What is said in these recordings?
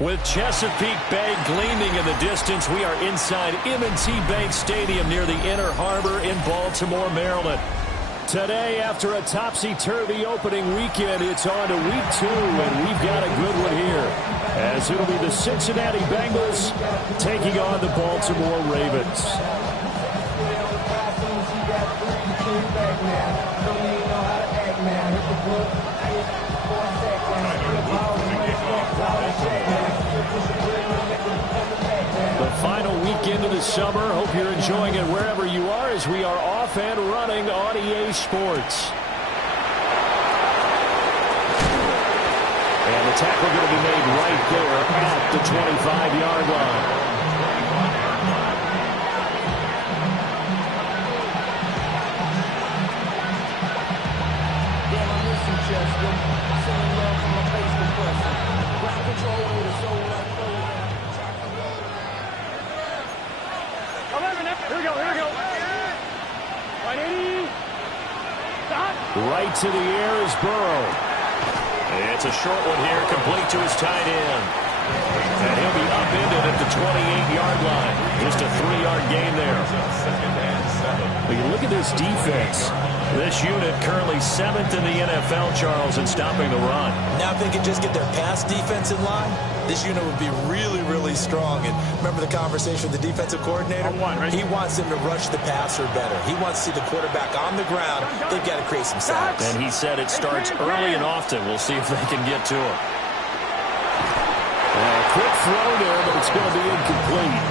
With Chesapeake Bay gleaming in the distance, we are inside M&T Bank Stadium near the Inner Harbor in Baltimore, Maryland. Today, after a topsy-turvy opening weekend, it's on to week 2, and we've got a good one here, as it'll be the Cincinnati Bengals taking on the Baltimore Ravens. The final weekend of the summer. Hope you're enjoying it wherever you are, as we are off and running on EA Sports. And the tackle going to be made right there at the 25-yard line. Right to the air is Burrow. It's a short one here, complete to his tight end. And he'll be upended at the 28-yard line. Just a 3-yard gain there. But you look at this defense. This unit currently 7th in the NFL, Charles, in stopping the run. Now if they could just get their pass defense in line, this unit would be really, really strong. And remember the conversation with the defensive coordinator? He wants them to rush the passer better. He wants to see the quarterback on the ground. They've got to create some sacks. And he said it starts early and often. We'll see if they can get to him. A quick throw there, but it's going to be incomplete.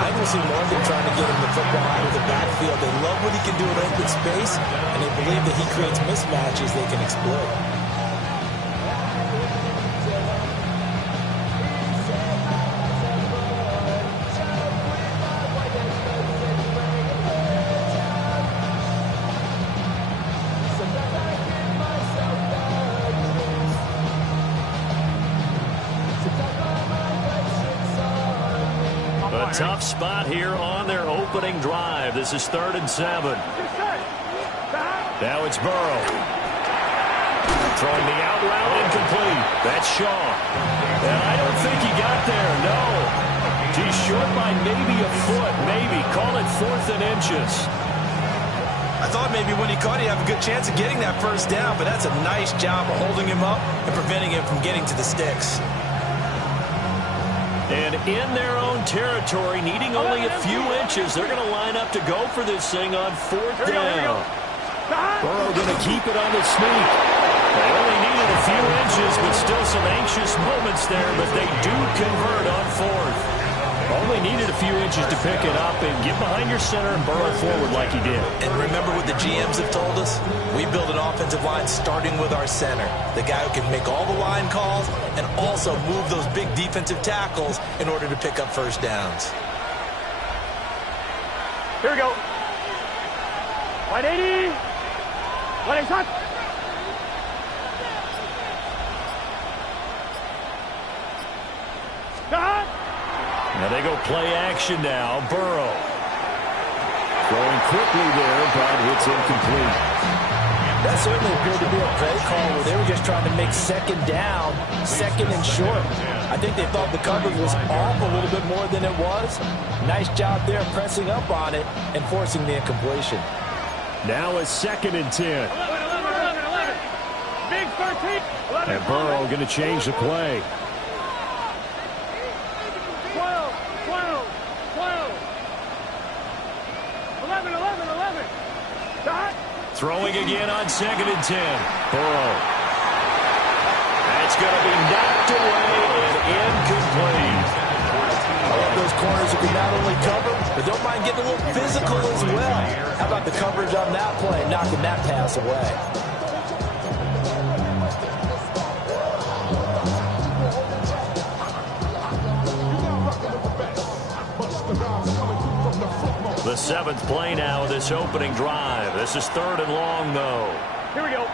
I can see Morgan trying to get him the football out of the backfield. They love what he can do in open space, and they believe that he creates mismatches they can exploit. Tough spot here on their opening drive. This is 3rd and 7. Now it's Burrow. Throwing the out route incomplete. That's Shaw. And I don't think he got there, no. He's short by maybe a foot, maybe. Call it 4th and inches. I thought maybe when he caught it, he'd have a good chance of getting that first down, but that's a nice job of holding him up and preventing him from getting to the sticks. And in their own territory, needing only a few inches, they're going to line up to go for this thing on 4th down. Burrow going to keep it on the sneak. They only needed a few inches, but still some anxious moments there, but they do convert on 4th. Only needed a few inches to pick it up and get behind your center and burrow forward like he did. And remember what the GMs have told us? We build an offensive line starting with our center. The guy who can make all the line calls and also move those big defensive tackles in order to pick up first downs. Here we go. 180. 180. Now they go play action now. Burrow. Throwing quickly there, but it's incomplete. That certainly appeared to be a play call where they were just trying to make 2nd down, 2nd and short. I think they thought the coverage was off a little bit more than it was. Nice job there pressing up on it and forcing the incompletion. Now a 2nd and 10. 11. Big 13. And Burrow going to change the play. 11. Throwing again on 2nd and 10. Burrow. That's going to be knocked away and incomplete. I love those corners who can not only cover, but don't mind getting a little physical as well. How about the coverage on that play, knocking that pass away? The 7th play now of this opening drive. This is 3rd and long, though. Here we go.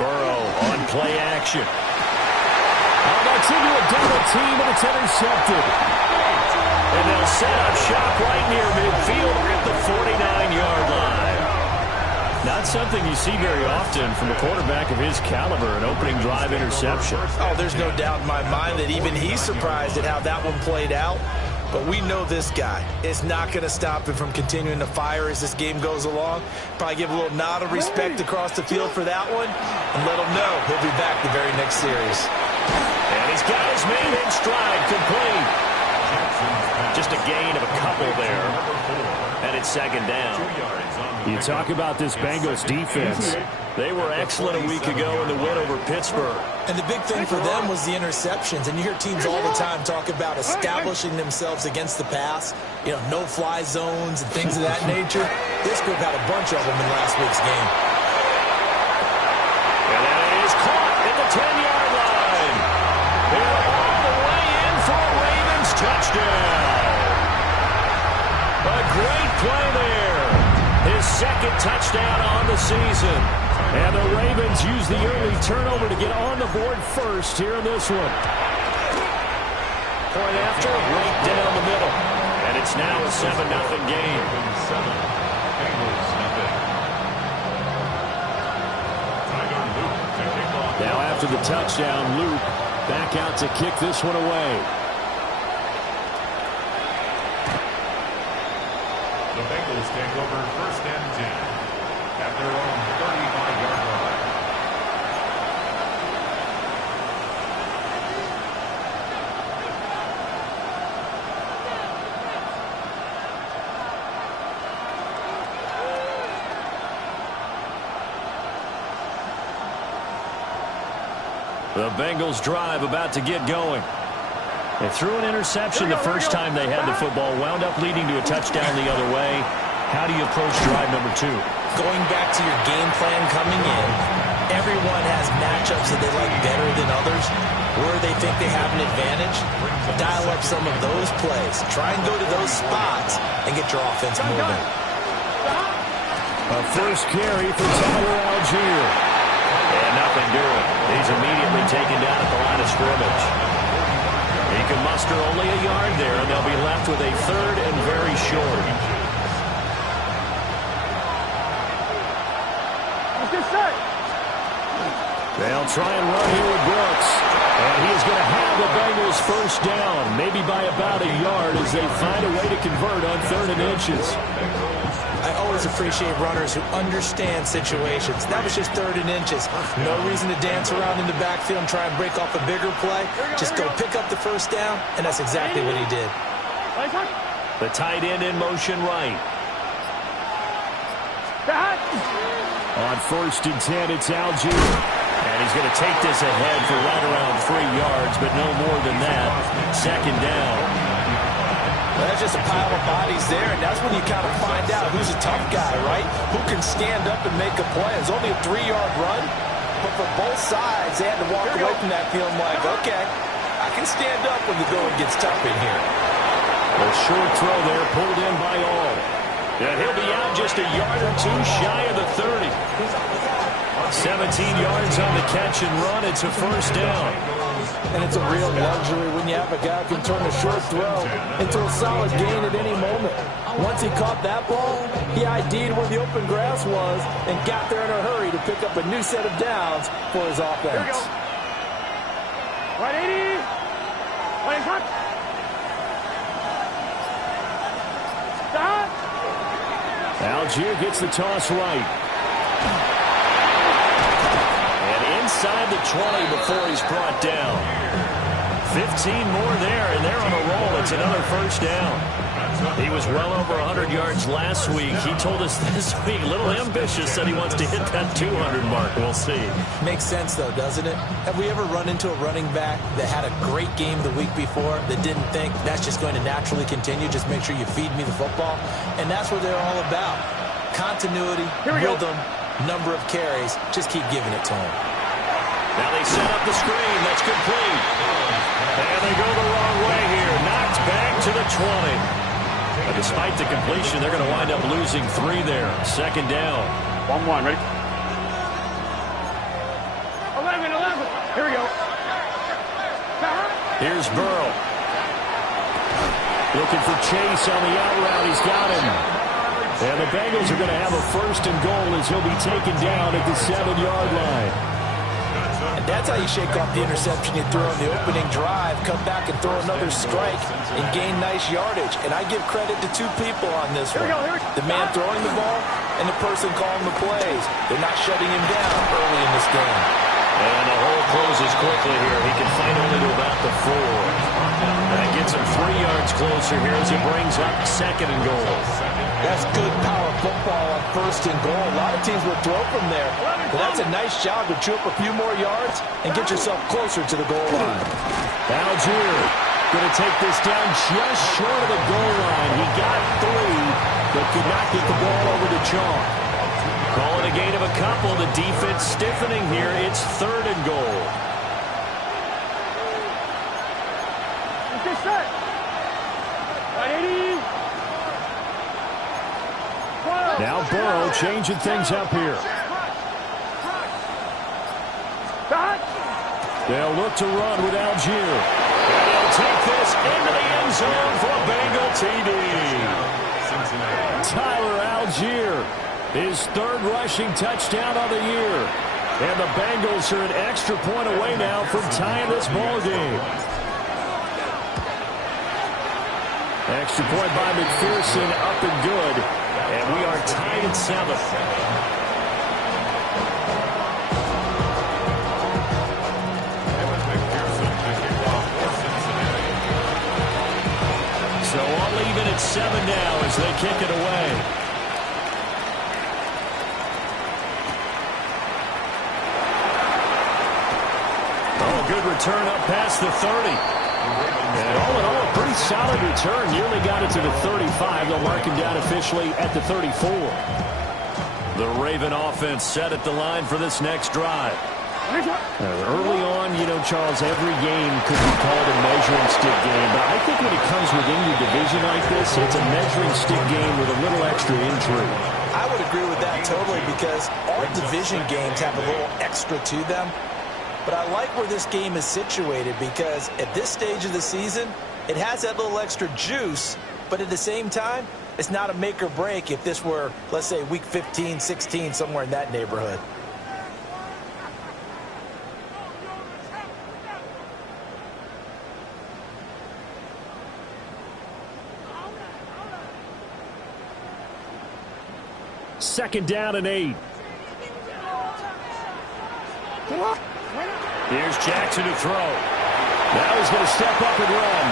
Burrow on play action. Oh, that's into a double team, and it's intercepted. And they'll set up shop right near midfield at the 49-yard line. Not something you see very often from a quarterback of his caliber, an opening drive interception. Oh, there's no doubt in my mind that even he's surprised at how that one played out. But we know this guy is not going to stop him from continuing to fire as this game goes along. Probably give a little nod of respect across the field for that one and let him know he'll be back the very next series. And he's got his man in stride, complete. Just a gain of a couple there. And it's second down. You talk about this Bengals defense. They were excellent a week ago in the win over Pittsburgh. And the big thing for them was the interceptions. And you hear teams all the time talk about establishing themselves against the pass. You know, no-fly zones and things of that nature. This group had a bunch of them in last week's game. And that is caught at the 10-yard line. They're all the way in for a Ravens touchdown. A great play there. His second touchdown on the season. And the Ravens use the early turnover to get on the board first here in this one. Point after, right down the middle. And it's now a 7-0 game. Now after the touchdown, Luke back out to kick this one away. The Bengals take over 1st and 10 at their own 35-yard line. The Bengals drive about to get going. They threw an interception the first time they had the football, wound up leading to a touchdown the other way. How do you approach drive number 2? Going back to your game plan coming in, everyone has matchups that they like better than others. Where they think they have an advantage, dial up some of those plays. Try and go to those spots and get your offense moving. A first carry for Tyler Algier. And nothing doing. He's immediately taken down at the line of scrimmage. He can muster only a yard there, and they'll be left with a 3rd and very short. They'll try and run here with Brooks. And he is going to have the Bengals first down, maybe by about a yard as they find a way to convert on 3rd and inches. I always appreciate runners who understand situations. That was just 3rd and inches. No reason to dance around in the backfield and try and break off a bigger play. Just go pick up the first down, and that's exactly what he did. The tight end in motion right. On 1st and 10, it's Algier. And he's going to take this ahead for right around 3 yards, but no more than that. Second down. Well, that's just a pile of bodies there, and that's when you kind of find out who's a tough guy, right? Who can stand up and make a play. It's only a 3-yard run, but for both sides, they had to walk away from that feeling like, okay, I can stand up when the going gets tough in here. A short throw there, pulled in by all. And he'll be out just a yard or 2 shy of the 30. 17 yards on the catch and run. It's a first down. And it's a real luxury when you have a guy who can turn a short throw into a solid gain at any moment. Once he caught that ball, he ID'd where the open grass was and got there in a hurry to pick up a new set of downs for his offense. Right 80. Right hot. Stop. Algier gets the toss right. Inside the 20 before he's brought down. 15 more there, and they're on a roll. It's another first down. He was well over 100 yards last week. He told us this week, a little ambitious, said he wants to hit that 200 mark. We'll see. Makes sense, though, doesn't it? Have we ever run into a running back that had a great game the week before that didn't think that's just going to naturally continue? Just make sure you feed me the football. And that's what they're all about. Continuity, rhythm, number of carries. Just keep giving it to him. Now they set up the screen. That's complete. And they go the wrong way here. Knocked back to the 20. But despite the completion, they're going to wind up losing 3 there. Second down. 1-1. Ready? 11. Here we go. Here's Burrow. Looking for Chase on the out route. He's got him. And the Bengals are going to have a 1st and goal as he'll be taken down at the 7-yard line. And that's how you shake off the interception you threw on the opening drive, come back and throw another strike and gain nice yardage. And I give credit to 2 people on this one. The man throwing the ball and the person calling the plays. They're not shutting him down early in this game. And the hole closes quickly here. He can fight only to about the 4. That gets him 3 yards closer here as he brings up 2nd and goal. That's good power football on 1st and goal. A lot of teams would throw from there. But that's a nice job to chew up a few more yards and get yourself closer to the goal line. Algier going to take this down just short of the goal line. He got 3, but could not get the ball over the chalk. Call it a gain of a couple. The defense stiffening here. It's 3rd and goal. Get set. 180. Now Burrow changing things up here. They'll look to run with Algier. And they'll take this into the end zone for a Bengal TD. Tyler Algier, his 3rd rushing touchdown of the year. And the Bengals are an extra point away now from tying this ball game. Extra point by McPherson, up and good. And we are tied at 7. So I'll leave it at 7 now as they kick it away. Oh, good return up past the 30. And all in all, a pretty solid return. Nearly got it to the 35. They'll mark him down officially at the 34. The Raven offense set at the line for this next drive. Early on, you know, Charles, every game could be called a measuring stick game. But I think when it comes within your division like this, it's a measuring stick game with a little extra intrigue. I would agree with that totally because all division games have a little extra to them. But I like where this game is situated because at this stage of the season, it has that little extra juice, but at the same time, it's not a make or break if this were, let's say, week 15, 16, somewhere in that neighborhood. Second down and 8. Here's Jackson to throw. Now he's going to step up and run.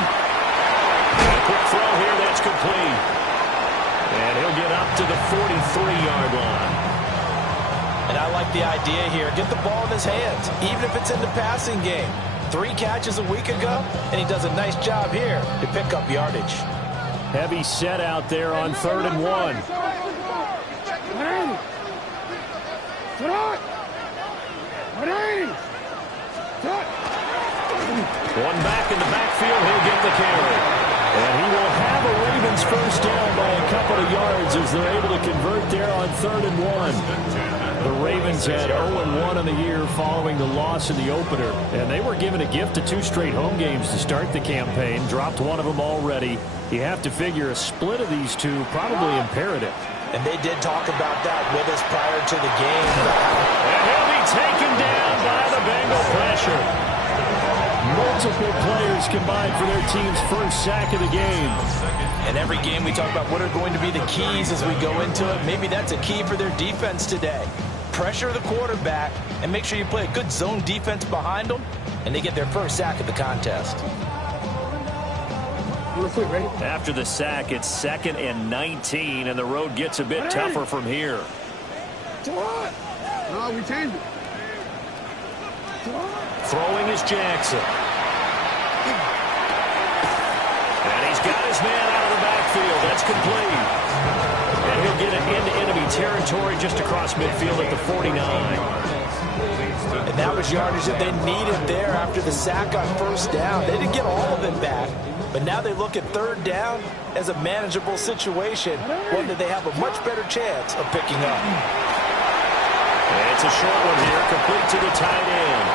A quick throw here, that's complete. And he'll get up to the 43-yard line. And I like the idea here. Get the ball in his hands, even if it's in the passing game. 3 catches a week ago, and he does a nice job here to pick up yardage. Heavy set out there on 3rd and 1. One back in the backfield, he'll get the carry. And he will have a Ravens 1st down by a couple of yards as they're able to convert there on 3rd and 1. The Ravens had 0-1 in the year following the loss in the opener. And they were given a gift of 2 straight home games to start the campaign. Dropped one of them already. You have to figure a split of these 2 probably imperative. And they did talk about that with us prior to the game. And he'll be taken down by the Bengal pressure. Multiple players combined for their team's 1st sack of the game. And every game we talk about what are going to be the keys as we go into it. Maybe that's a key for their defense today. Pressure the quarterback and make sure you play a good zone defense behind them, and they get their 1st sack of the contest. After the sack, it's 2nd and 19, and the road gets a bit tougher from here. No, we changed it. Throwing is Jackson. And he's got his man out of the backfield. That's complete. And he'll get it into enemy territory just across midfield at the 49. And that was yardage that they needed there after the sack on 1st down. They didn't get all of it back, but now they look at 3rd down as a manageable situation, one that they have a much better chance of picking up. And it's a short one here, complete to the tight end.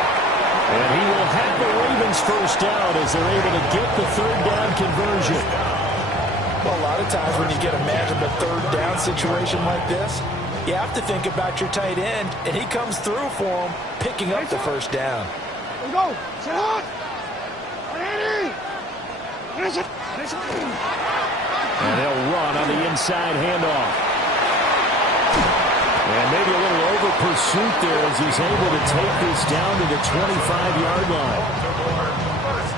And he will have the Ravens 1st down as they're able to get the 3rd down conversion. Well, a lot of times when you get a manageable third down situation like this, you have to think about your tight end, and he comes through for him, picking up the first down. Let's go. Sit up. And they'll run on the inside handoff. And maybe a little over pursuit there as he's able to take this down to the 25-yard line.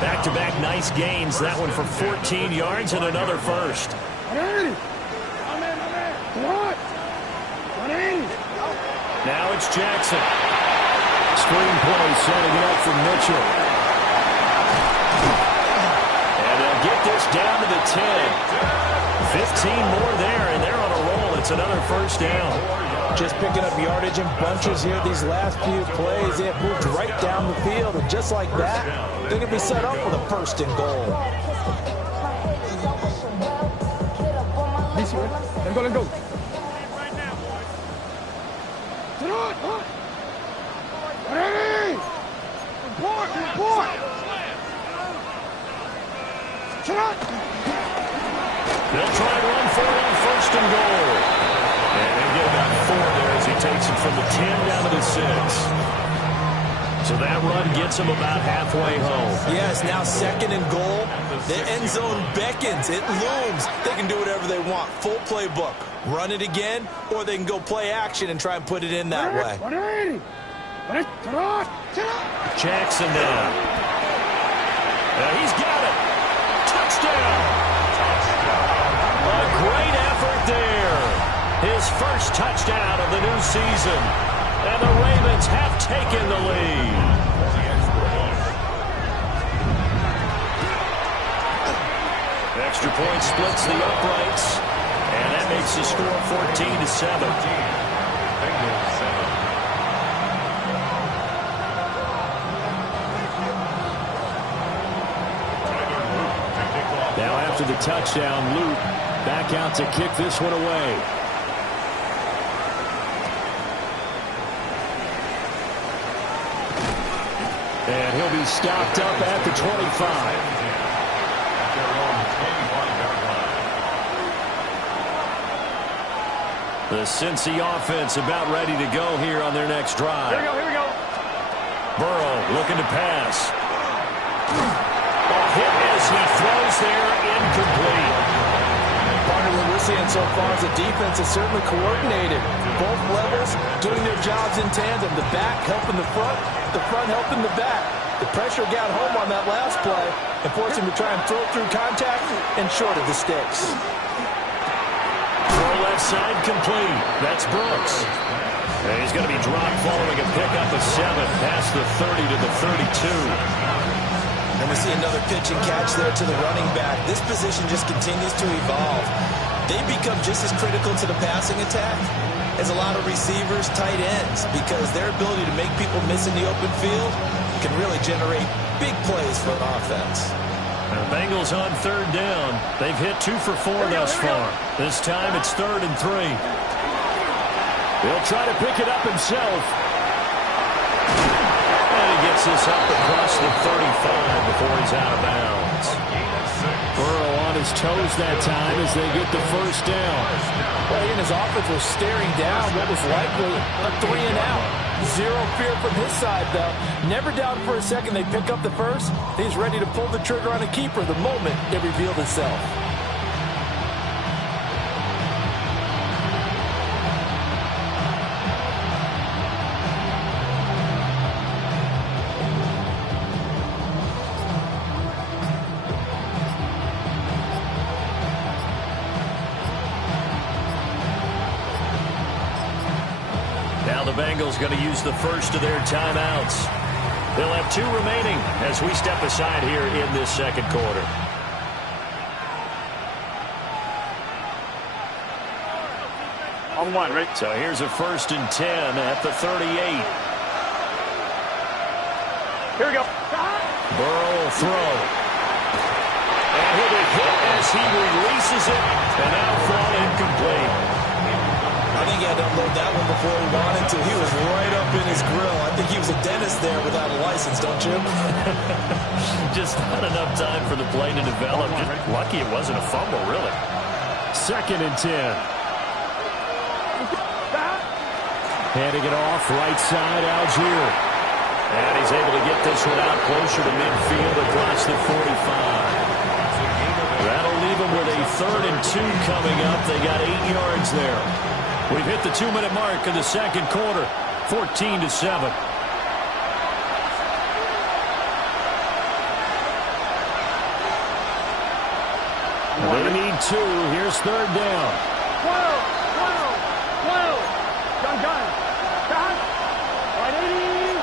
Back-to-back nice gains. That one for 14 yards and another first. Now it's Jackson. Screen play setting it up for Mitchell. And they'll get this down to the 10. 15 more there, and they're on a roll. It's another first down. Just picking up yardage in bunches here these last few plays. They have moved right down the field, and just like that, they're going to be set up with a first and goal. Let's go, let's go. Ready! Report, report! Shut up! They'll try and run for it on first and goal. And they get about 4 there as he takes it from the 10 down to the 6. So that run gets him about halfway home. Yes, now second and goal. The end zone beckons. It looms. They can do whatever they want. Full playbook. Run it again, or they can go play action and try and put it in that way. Jackson now. He's got it. Touchdown. A great effort there. His first touchdown of the new season. And the Ravens have taken the lead. Extra point splits the uprights. And that makes the score 14-7. Now after the touchdown, Luke back out to kick this one away. And he'll be stopped up at the 25. The Cincy offense about ready to go here on their next drive. Here we go. Burrow looking to pass. A hit as he throws there, incomplete. Partner, what we're seeing so far is the defense is certainly coordinated. Both levels doing their jobs in tandem. The back helping the front helping the back. The pressure got home on that last play and forced him to try and throw through contact and short of the sticks. Throw left side complete. That's Brooks. And he's going to be dropped following a pickup of 7 past the 30 to the 32. And we see another pitch and catch there to the running back. This position just continues to evolve. They become just as critical to the passing attack as a lot of receivers, tight ends, because their ability to make people miss in the open field can really generate big plays for an offense. The Bengals on third down. They've hit 2 for 4 thus far. This time it's 3rd and 3. He'll try to pick it up himself. And he gets this up across the 35 before he's out of bounds. Burrow on his toes that time as they get the first down. Well, he and his offense was staring down what was likely a 3 and out. Zero fear from his side, though. Never doubted for a second they pick up the first. He's ready to pull the trigger on a keeper the moment it revealed itself. Now the Bengals going to use the first of their timeouts. They'll have 2 remaining as we step aside here in this second quarter. On 1, right? So here's a 1st and 10 at the 38. Here we go. Burrow will throw. And he'll be hit as he releases it. And now thrown incomplete. I think he had to unload that one before he wanted to. He was right up in his grill. I think he was a dentist there without a license, don't you? Just not enough time for the play to develop. Just lucky it wasn't a fumble, really. 2nd and 10. Handing it off, right side, Algier. And he's able to get this one out closer to midfield across the 45. That'll leave them with a 3rd and 2 coming up. They got 8 yards there. We've hit the 2-minute mark in the second quarter. 14-7. They need 2. Here's 3rd down. 12. Gun. Right 80.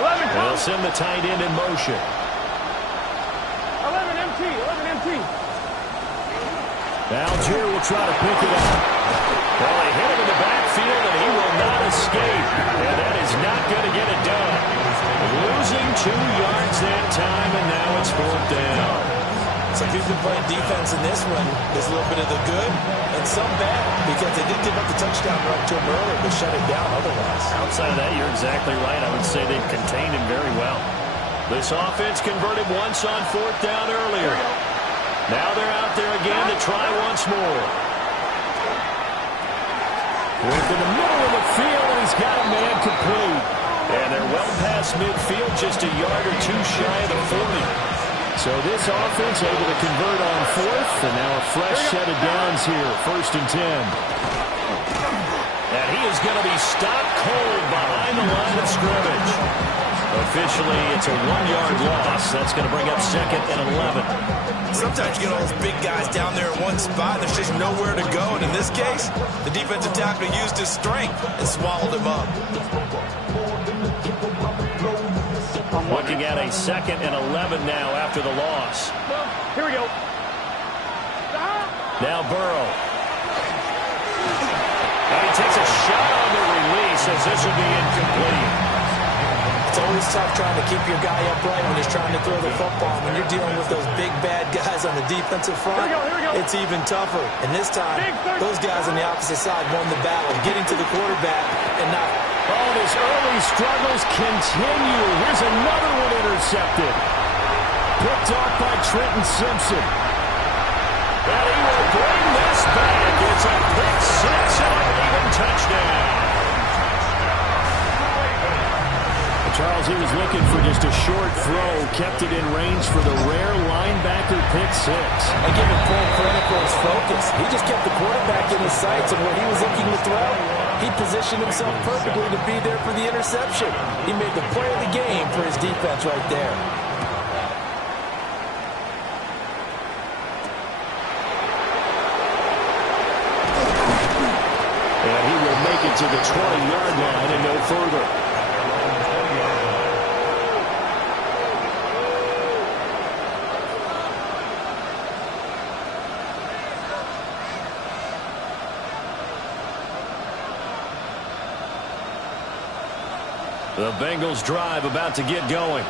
11. They'll send the tight end in motion. 11 empty. Algier will try to pick it up. Well, they hit him in the backfield, and he will not escape. And that is not going to get it done. Losing 2 yards that time, and now it's 4th down. So if he's been playing defense in this one, there's a little bit of the good and some bad, because they did give up the touchdown run to him earlier, but shut it down otherwise. Outside of that, you're exactly right. I would say they've contained him very well. This offense converted once on 4th down earlier. Now they're out there again to try once more. Within the middle of the field, and he's got a man complete. And they're well past midfield, just a yard or 2 shy of the 40. So this offense able to convert on 4th, and now a fresh set of downs here, 1st and 10. And he is going to be stopped cold behind the line of scrimmage. Officially, it's a 1-yard loss. That's going to bring up 2nd and 11. Sometimes you get all those big guys down there in one spot. There's just nowhere to go. And in this case, the defensive tackle used his strength and swallowed him up. Looking at a 2nd and 11 now after the loss. Here we go. Now Burrow. And he takes a shot on the release as this will be incomplete. It's always tough trying to keep your guy upright when he's trying to throw the football. When you're dealing with those big, bad guys on the defensive front, Here we go. It's even tougher. And this time, those guys on the opposite side won the battle, getting to the quarterback and not... Oh, his early struggles continue. Here's another one intercepted. Picked off by Trenton Simpson. And he will bring this back. It's a pick 6 and a Raven touchdown. Charles, he was looking for just a short throw, kept it in range for the rare linebacker pick 6. I give him full credit for his focus. He just kept the quarterback in his sights, and when he was looking to throw, he positioned himself perfectly to be there for the interception. He made the play of the game for his defense right there. And he will make it to the 20-yard line and no further. The Bengals drive about to get going.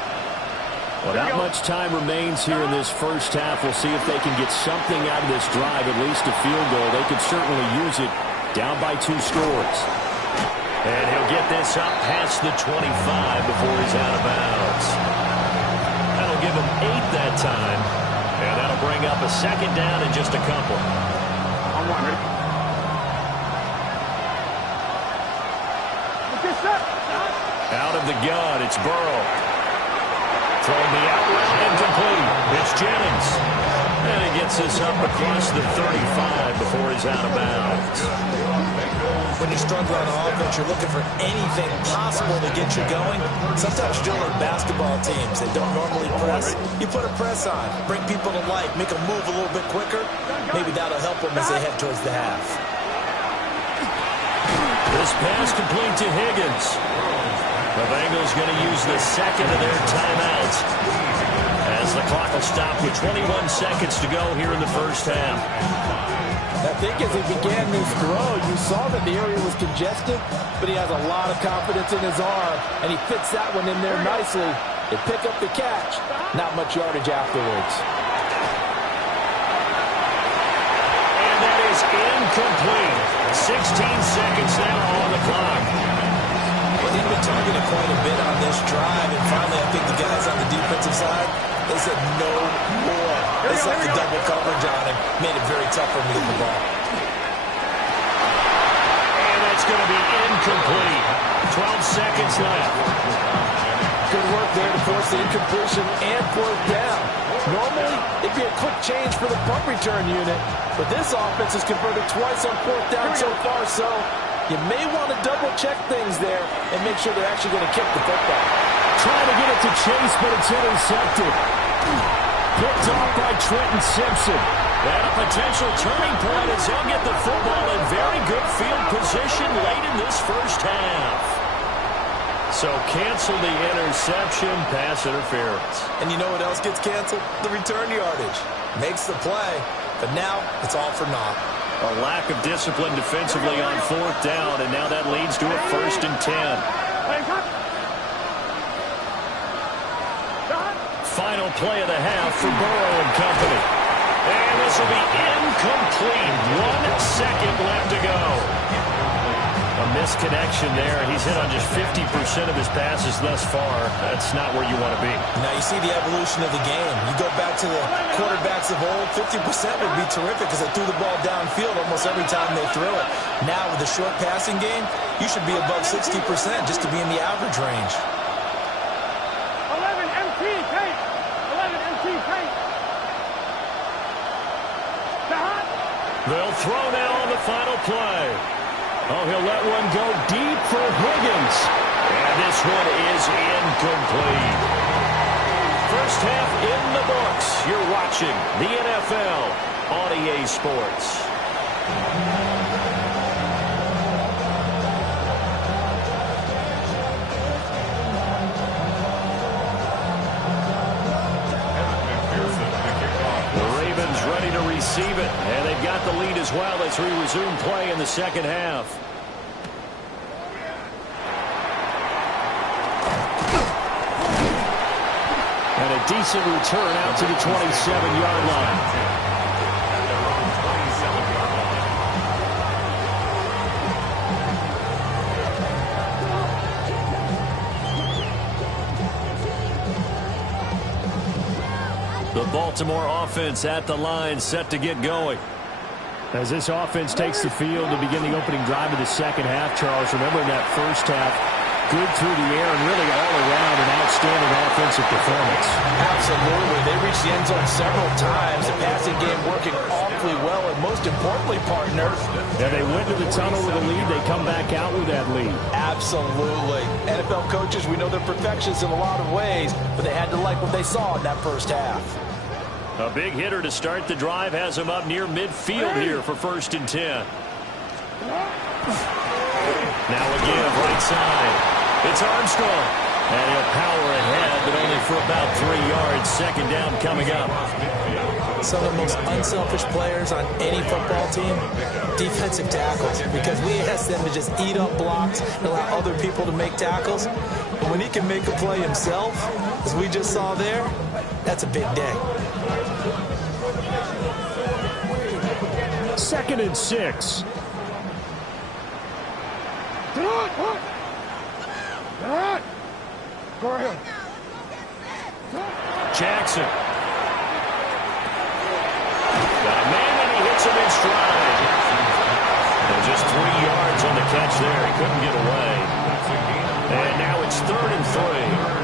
Well, not much time remains here in this first half. We'll see if they can get something out of this drive, at least a field goal. They could certainly use it down by 2 scores. And he'll get this up past the 25 before he's out of bounds. That'll give him 8 that time. And that'll bring up a 2nd down in just a couple. On 1, ready? Out of the gun, it's Burrow. Throwing the out route incomplete. It's Jennings. And he gets this up across the 35 before he's out of bounds. When you're struggling on offense, you're looking for anything possible to get you going. Sometimes you're dealing with basketball teams. They don't normally press. You put a press on, bring people to life, make them move a little bit quicker. Maybe that'll help them as they head towards the half. This pass complete to Higgins. The Bengals going to use the 2nd of their timeouts as the clock will stop with 21 seconds to go here in the first half. I think as he began this throw, you saw that the area was congested, but he has a lot of confidence in his arm, and he fits that one in there nicely. They pick up the catch, not much yardage afterwards. incomplete. 16 seconds now on the clock. Well, he'd been targeted quite a bit on this drive, and finally I think the guys on the defensive side, they said no more. They set the double coverage on him, made it very tough for him to get the ball. And that's going to be incomplete. 12 seconds left. Good work there to force the incompletion and fourth down. Normally, it'd be a quick change for the punt return unit, but this offense has converted twice on fourth down so far, so you may want to double-check things there and make sure they're actually going to kick the football. Trying to get it to Chase, but it's intercepted. Picked off by Trenton Simpson. And a potential turning point as he'll get the football in very good field position late in this first half. So cancel the interception, pass interference. And you know what else gets canceled? The return yardage. Makes the play, but now it's all for naught. A lack of discipline defensively on fourth down, and now that leads to a 1st and 10. Final play of the half for Burrow and company. And this will be incomplete. 1 second left to go. A misconnection there. He's hit on just 50% of his passes thus far. That's not where you want to be. Now you see the evolution of the game. You go back to the quarterbacks of old, 50% would be terrific because they threw the ball downfield almost every time they threw it. Now with the short passing game, you should be above 60% just to be in the average range. 11 MT, Kate. 11 MT, Kate. They'll throw now on the final play. Oh, he'll let one go deep for Higgins. And this one is incomplete. First half in the books. You're watching the NFL on EA Sports. Ready to receive it, and they've got the lead as well as we resume play in the second half. And a decent return out to the 27-yard line. The Baltimore offense at the line, set to get going. As this offense takes the field to begin the opening drive of the second half, Charles, remember in that first half, good through the air and really all around an outstanding offensive performance. Absolutely. They reached the end zone several times. The passing game working awfully well, and most importantly, partner. Yeah, they went to the tunnel with a lead. They come back out with that lead. Absolutely. NFL coaches, we know they're perfectionists in a lot of ways, but they had to like what they saw in that first half. A big hitter to start the drive has him up near midfield here for 1st and 10. Now again, right side. It's Armstrong. And he'll power ahead, but only for about 3 yards. Second down coming up. Some of the most unselfish players on any football team, defensive tackles, because we ask them to just eat up blocks and allow other people to make tackles. But when he can make a play himself, as we just saw there, that's a big day. 2nd and 6. Go ahead. Jackson. Got a man, and he hits him in stride. And just 3 yards on the catch there. He couldn't get away. And now it's 3rd and 3.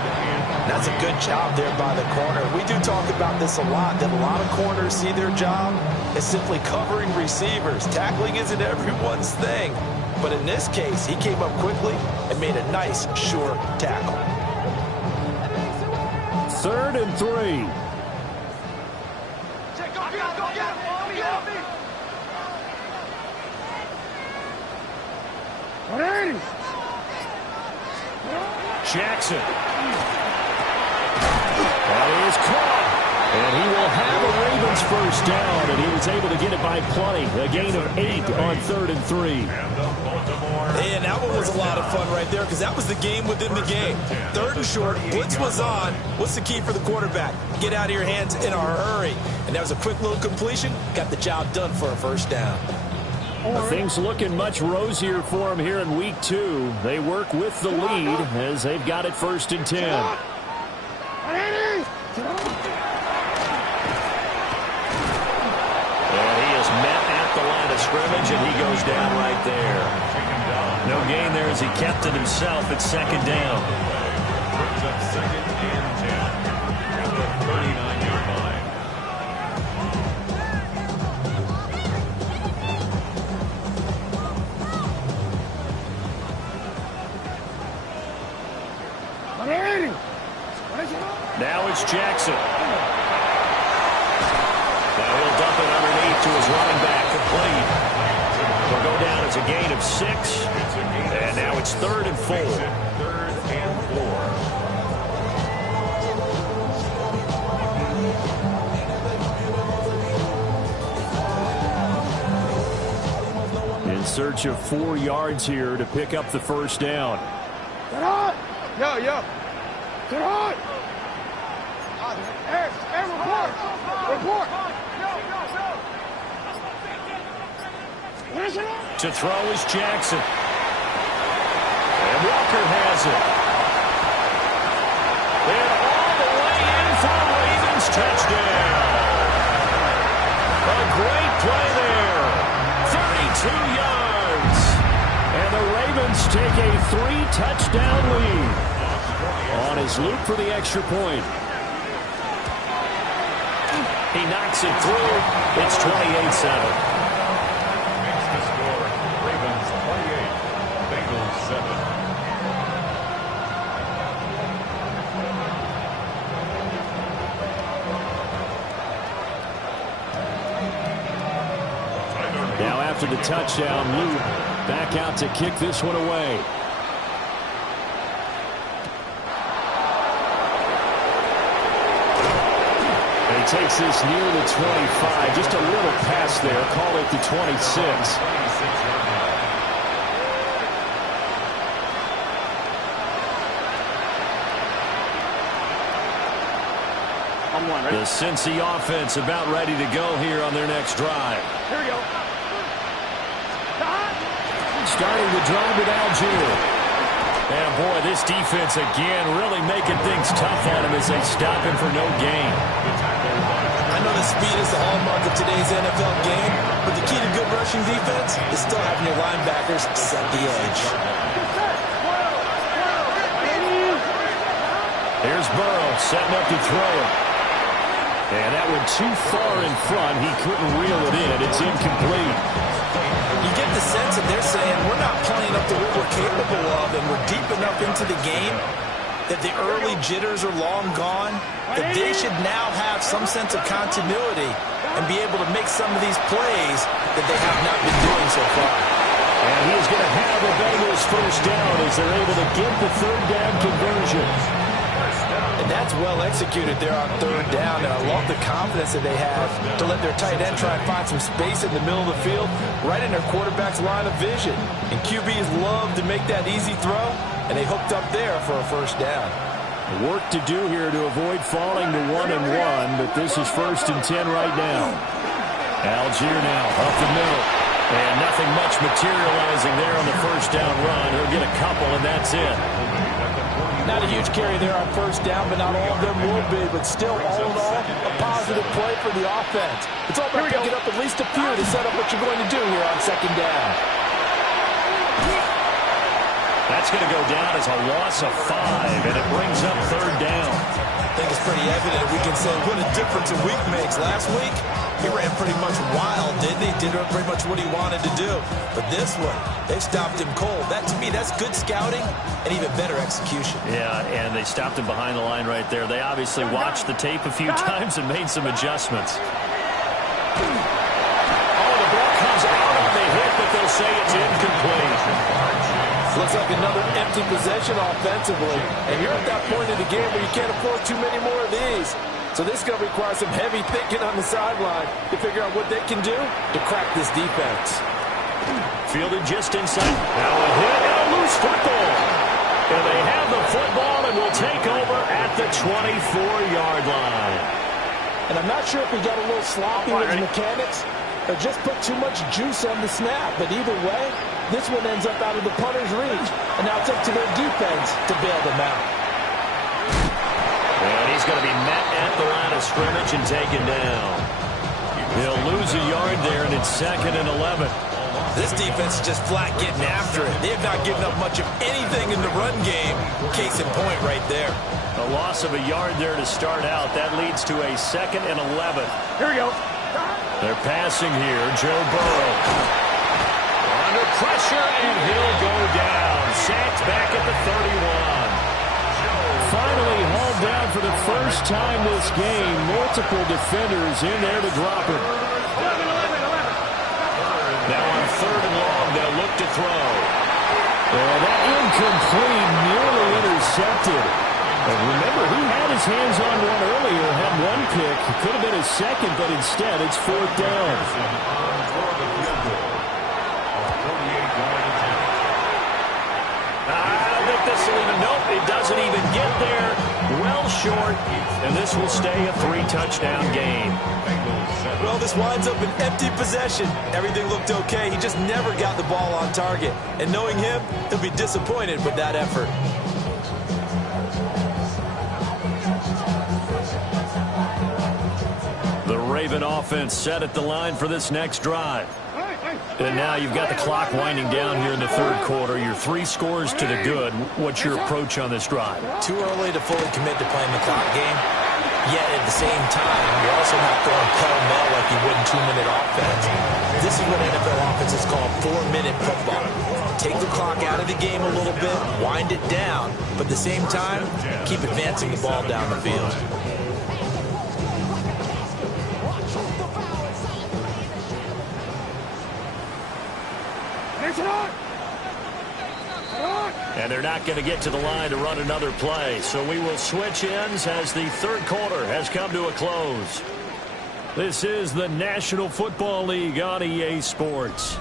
That's a good job there by the corner. We do talk about this a lot, that a lot of corners see their job as simply covering receivers. Tackling isn't everyone's thing. But in this case, he came up quickly and made a nice, sure tackle. 3rd and 3. Go get him. Jackson. That is caught. And he will have a Ravens first down, and he was able to get it by plenty. A gain of 8 on 3rd and 3. And that one was a lot of fun right there because that was the game within the game. 3rd and short, blitz was on. What's the key for the quarterback? Get out of your hands in a hurry. And that was a quick little completion. Got the job done for a first down. Things looking much rosier for them here in week 2. They work with the lead as they've got it 1st and 10. And he is met at the line of scrimmage, and he goes down right there. No gain there as he kept it himself at 2nd down. Brings up 2nd and 10 at the 39-yard line. Now it's Jackson. Now he'll dump it underneath to his running back, complete. He'll go down as a gain of 6. And now it's 3rd and 4. 3rd and 4. In search of 4 yards here to pick up the 1st down. Yo. Sit hard. Hey, report. To throw is Jackson. And Walker has it. And all the way in for a Ravens touchdown. A great play there. 32 yards. And the Ravens take a 3-touchdown lead. On his loop for the extra point. He knocks it through. It's 28-7. Makes the score. Ravens 28, Bengals 7. Now after the touchdown, Luke back out to kick this one away. Takes this near the 25. Just a little pass there. Call it the 26. The Cincy offense about ready to go here on their next drive. Here we go. Starting the drive with Algier. And boy, this defense again really making things tough on him as they stop him for no gain. I know the speed is the hallmark of today's NFL game, but the key to good rushing defense is still having your linebackers set the edge. Here's Burrow setting up to throw it. And that went too far in front. He couldn't reel it in. It's incomplete. You get the sense that they're saying we're not playing up to what we're capable of, and we're deep enough into the game that the early jitters are long gone, that they should now have some sense of continuity and be able to make some of these plays that they have not been doing so far. And he is going to have the Bengals 1st down as they're able to get the 3rd down conversion. And that's well executed there on 3rd down, and I love the confidence that they have to let their tight end try and find some space in the middle of the field, right in their quarterback's line of vision. And QBs love to make that easy throw, and they hooked up there for a 1st down. Work to do here to avoid falling to 1-1, but this is 1st and 10 right now. Algier now up the middle, and nothing much materializing there on the 1st down run. He'll get a couple, and that's it. Not a huge carry there on 1st down, but not all of them will be. But still, all in all, a positive play for the offense. It's all about picking up at least a few to set up what you're going to do here on 2nd down. That's going to go down as a loss of 5, and it brings up 3rd down. I think it's pretty evident. We can say what a difference a week makes. Last week, he ran pretty much wild, didn't he? Did pretty much what he wanted to do. But this one, they stopped him cold. That, to me, that's good scouting and even better execution. Yeah, and they stopped him behind the line right there. They obviously watched the tape a few times and made some adjustments. Oh, the ball comes out of the hit, but they'll say it's incomplete. Looks like another empty possession offensively. And you're at that point in the game where you can't afford too many more of these. So this is going to require some heavy thinking on the sideline to figure out what they can do to crack this defense. Fielded just inside. Now a hit and a loose football. And they have the football and will take over at the 24-yard line. And I'm not sure if he got a little sloppy with his mechanics, or just put too much juice on the snap. But either way, this one ends up out of the punter's reach. And now it's up to their defense to bail them out. And he's going to be met at the line of scrimmage and taken down. He'll lose a yard there, and it's 2nd and 11. This defense is just flat getting after it. They have not given up much of anything in the run game. Case in point right there. A loss of a yard there to start out. That leads to a 2nd and 11. Here we go. They're passing here. Joe Burrow. Under pressure, and he'll go down. Sacked back at the 31. Finally hauled down for the first time this game. Multiple defenders in there to drop him. Now on 3rd and long, they'll look to throw. And that incomplete, nearly intercepted. And remember, he had his hands on one earlier, had one pick. It could have been his second, but instead it's 4th down. Nope, it doesn't even get there. Well short, and this will stay a 3-touchdown game. Well, this winds up an empty possession. Everything looked okay. He just never got the ball on target. And knowing him, he'll be disappointed with that effort. The Raven offense set at the line for this next drive. And now you've got the clock winding down here in the 3rd quarter. You're 3 scores to the good. What's your approach on this drive? Too early to fully commit to playing the clock game. Yet at the same time, you're also not throwing pell-mell like you would in 2-minute offense. This is what NFL offenses call 4-minute football. Take the clock out of the game a little bit, wind it down, but at the same time, keep advancing the ball down the field. And they're not going to get to the line to run another play. So we will switch ends as the 3rd quarter has come to a close. This is the National Football League on EA Sports.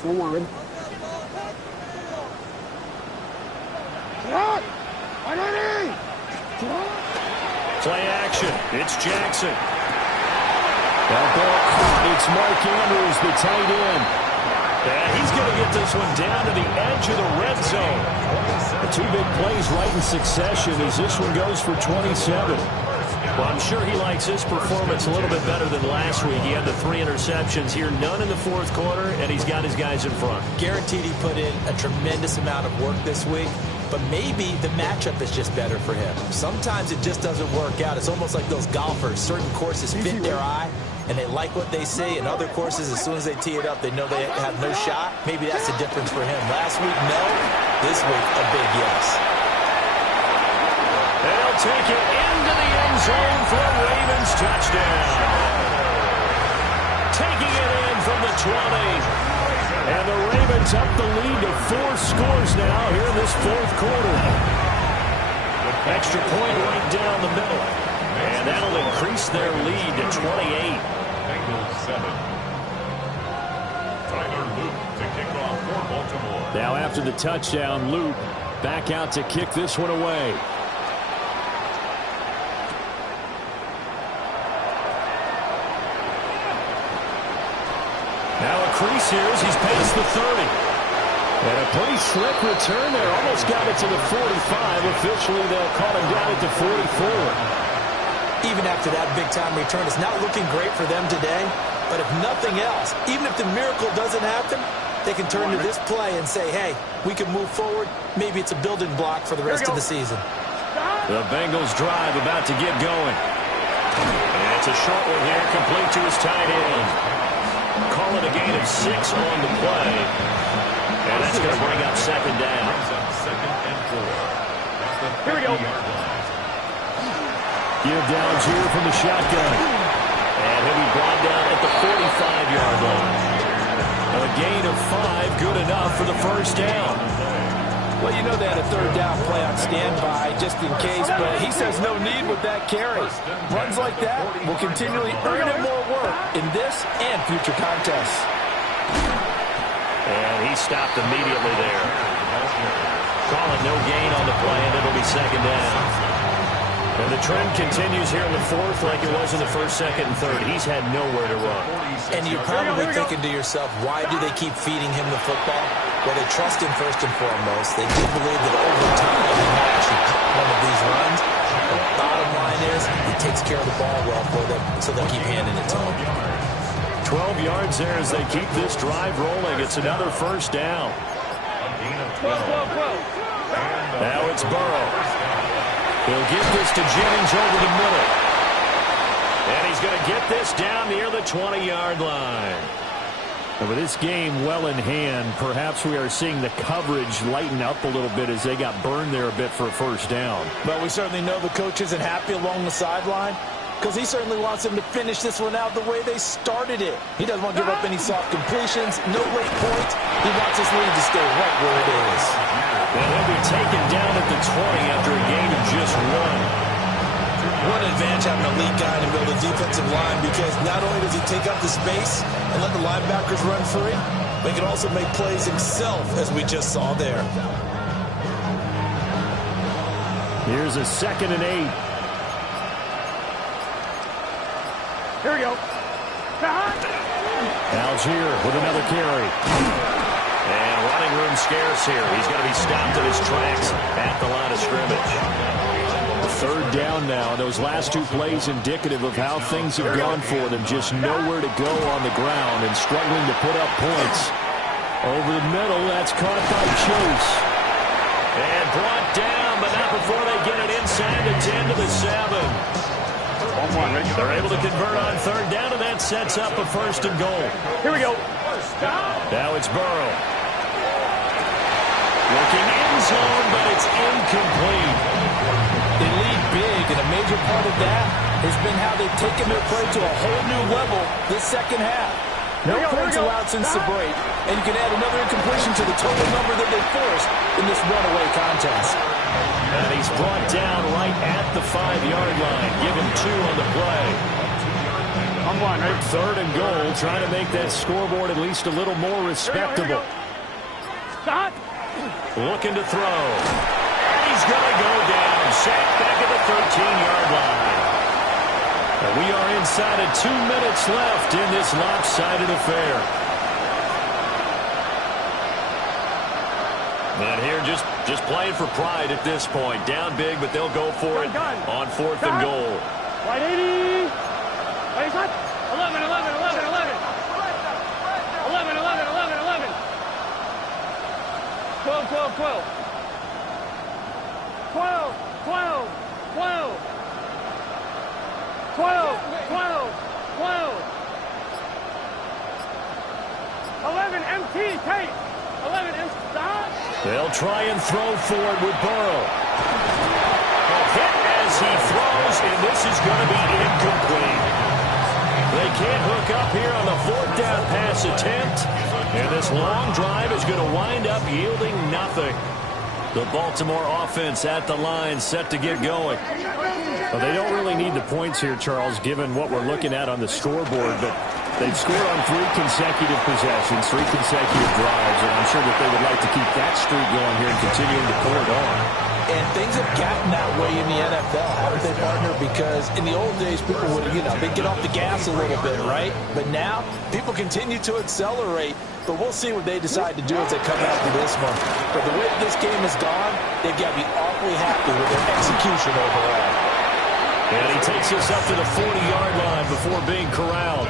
Forward. Play action. It's Jackson. That ball caught. It's Mark Andrews, the tight end. And he's going to get this one down to the edge of the red zone. The 2 big plays right in succession as this one goes for 27. Well, I'm sure he likes his performance a little bit better than last week. He had the 3 interceptions here, none in the 4th quarter, and he's got his guys in front. Guaranteed he put in a tremendous amount of work this week, but maybe the matchup is just better for him. Sometimes it just doesn't work out. It's almost like those golfers. Certain courses fit their eye, and they like what they see, and other courses, as soon as they tee it up, they know they have no shot. Maybe that's the difference for him. Last week, no. This week, a big yes. They'll take it into the end zone for a Ravens touchdown. Taking it in from the 20. And the Ravens up the lead to 4 scores now here in this 4th quarter. Extra point right down the middle. And that'll increase their lead to 28. Bengals 7. Tyler Luke to kick off for Baltimore. Now after the touchdown, Luke back out to kick this one away. Now a crease here as he's past the 30. And a pretty slick return there. Almost got it to the 45. Officially, they'll call him down at the 44. Even after that big-time return, it's not looking great for them today. But if nothing else, even if the miracle doesn't happen, they can turn to this play and say, hey, we can move forward. Maybe it's a building block for the rest of the season. The Bengals drive about to get going. And it's a short one here, complete to his tight end. Call it a gain of 6 on the play. And that's going to bring up 2nd down. Here we go. Give downs here from the shotgun. And he'll be brought down at the 45-yard line. A gain of 5, good enough for the first down. Well, you know they had a third down play on standby just in case, but he says no need with that carry. Runs like that will continually earn him more work in this and future contests. And he stopped immediately there. Calling no gain on the play, and it'll be second down. And the trend continues here in the fourth like it was in the first, second, and third. He's had nowhere to run. And you're probably thinking to yourself, why do they keep feeding him the football? Well, they trust him first and foremost. They do believe that over time he might actually cut one of these runs. The bottom line is he takes care of the ball well for them, so they'll keep handing it to him. 12 yards there as they keep this drive rolling. It's another first down. Now it's Burrow. He'll give this to Jennings over the middle. And he's going to get this down near the 20-yard line. And with this game well in hand, perhaps we are seeing the coverage lighten up a little bit as they got burned there a bit for a first down. But we certainly know the coach isn't happy along the sideline because he certainly wants them to finish this one out the way they started it. He doesn't want to give up any soft completions, no late points. He wants his lead to stay right where it is. And he'll be taken down at the 20 after a gain of just one. One advantage having a lead guy in the middle of the defensive line because not only does he take up the space and let the linebackers run free, but he can also make plays himself, as we just saw there. Here's a 2nd and 8. Here we go. Algier with another carry. And running room scarce here. He's going to be stopped in his tracks at the line of scrimmage. Third down now. Those last two plays indicative of how things have gone for them. Just nowhere to go on the ground and struggling to put up points. Over the middle, that's caught by Chase. And brought down, but not before they get it inside the 10 to the 7. They're able to convert on third down, and that sets up a 1st and goal. Here we go. Now it's Burrow. Looking in zone, but it's incomplete. They lead big, and a major part of that has been how they've taken their play to a whole new level this second half. No points allowed since the break, and you can add another incompletion to the total number that they forced in this runaway contest. And he's brought down right at the 5-yard line. Give him 2 on the play. I'm one, right? 3rd and goal, trying to make that scoreboard at least a little more respectable. Stop. Looking to throw. And he's going to go down. Sacked back at the 13-yard line. And we are inside of 2 minutes left in this lopsided affair. And here just playing for pride at this point. Down big, but they'll go for it on 4th and goal. Right 80. Ready, shot. 11, 11, 11, 11. 11, 11, 11, 11. 12, 12, 12. 12, 12, 12. 12, 12, 12. 11, MT, Tate. 11, MT, stop. They'll try and throw for it with Burrow. A hit as he throws, and this is going to be incomplete. They can't hook up here on the 4th down pass attempt, and this long drive is going to wind up yielding nothing. The Baltimore offense at the line set to get going. Well, they don't really need the points here, Charles, given what we're looking at on the scoreboard, but they've scored on 3 consecutive possessions, 3 consecutive drives, and I'm sure that they would like to keep that streak going here and continuing to pour it on. And things have gotten that way in the NFL, haven't they, partner? Because in the old days, people would, they'd get off the gas a little bit, right? But now, people continue to accelerate. But we'll see what they decide to do as they come after this one. But the way that this game has gone, they've got to be awfully happy with their execution overall. And he takes us up to the 40-yard line before being corralled.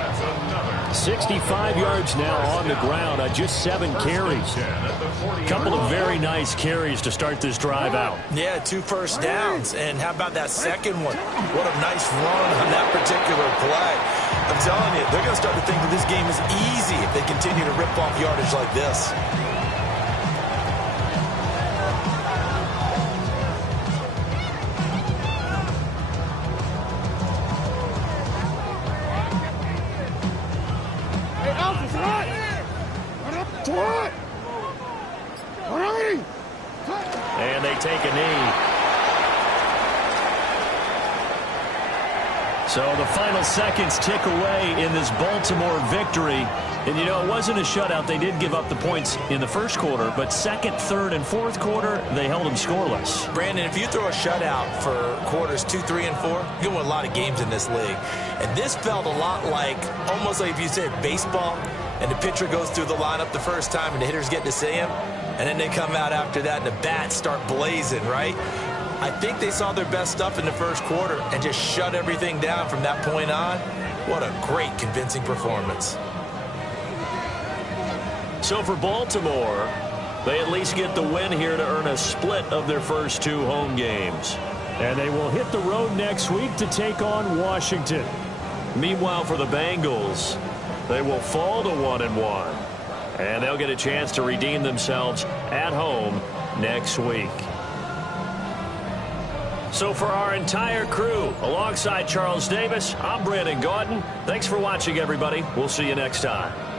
65 yards now on the ground on just 7 carries. A couple of very nice carries to start this drive out. Yeah, 2 first downs. And how about that second one? What a nice run on that particular play. I'm telling you, they're going to start to think that this game is easy if they continue to rip off yardage like this. they take a knee. So the final seconds tick away in this Baltimore victory. And, you know, it wasn't a shutout. They did give up the points in the first quarter, but second, third, and fourth quarter, they held them scoreless. Brandon, if you throw a shutout for quarters 2, 3, and 4, you win a lot of games in this league. And this felt a lot like, almost like if you said baseball, and the pitcher goes through the lineup the first time, and the hitters get to see him, and then they come out after that, and the bats start blazing, right? I think they saw their best stuff in the first quarter and just shut everything down from that point on. What a great, convincing performance. So for Baltimore, they at least get the win here to earn a split of their first 2 home games. And they will hit the road next week to take on Washington. Meanwhile, for the Bengals, they will fall to 1-1. And they'll get a chance to redeem themselves at home next week. So for our entire crew, alongside Charles Davis, I'm Brandon Gaudin. Thanks for watching, everybody. We'll see you next time.